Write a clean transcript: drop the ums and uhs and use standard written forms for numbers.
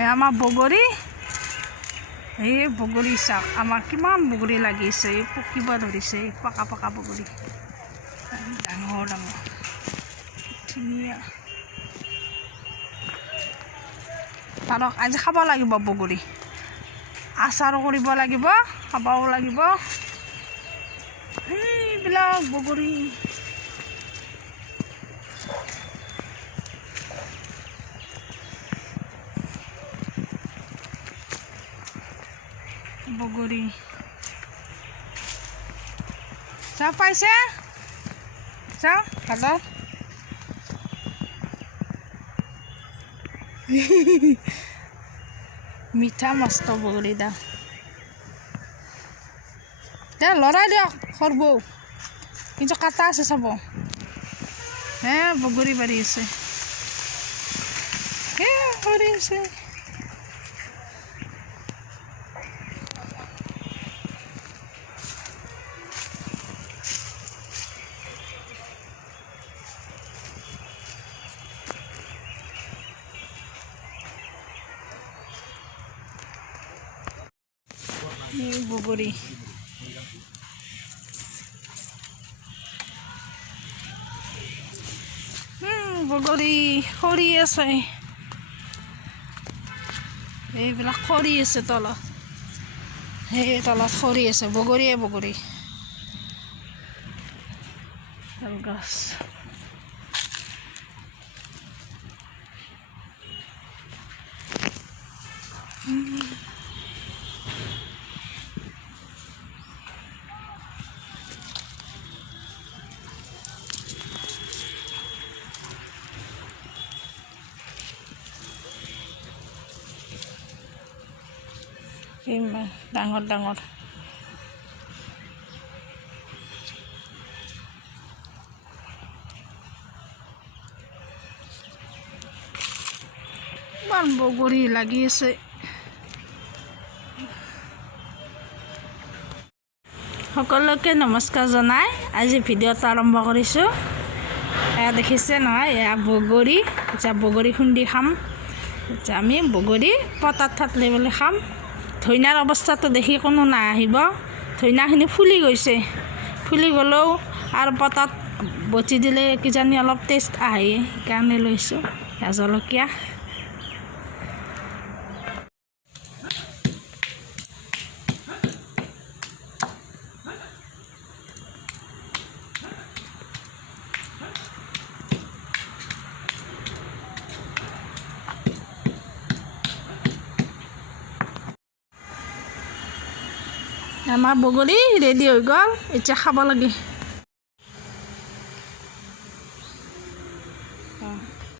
আমাৰ বগৰী এই বগৰী চাওক আমাৰ কিমান বগৰী লাগিছে পকিব ধৰিছে পকা পকা বগৰী ডাঙৰ ডাঙৰ ধুনীয়া তাৰক আজি খাব লাগিব বগৰী আচাৰো কৰিব লাগিব খাবও লাগিব এইবিলাক বগৰী বগৰী চাওক পাইছে চাওক হাতত মিঠা মস্ত বগৰী দা লৰাই দিয়ক সৰব কিন্তু কাটা আছে চাব হে বগৰী বাঢ়ি আছে কৰি আছে বগৰী বগৰী সৰি আছে এইবিলাক সৰি আছে তলত সেই তলত সৰি আছে বগৰীয়ে বগৰী গছ ডাঙৰ ডাঙৰ ইমান বগৰী লাগি আছে সকলোকে নমস্কাৰ জনাই আজি ভিডিঅ'টো আৰম্ভ কৰিছোঁ এয়া দেখিছে নহয় এয়া বগৰী এতিয়া বগৰী খুন্দি খাম এতিয়া আমি বগৰী পটাত থাকলে বুলি খাম ধইনাৰ অৱস্থাটো দেখি কোনো নাহিব ধইনাখিনি ফুলি গৈছে ফুলি গ'লেও আৰু পটাত বটি দিলে কিজানি অলপ টেষ্ট আহে সেইকাৰণে লৈছোঁ জলকীয়া আমাৰ বগৰী ৰেডি হৈ গ'ল এতিয়া খাব লাগে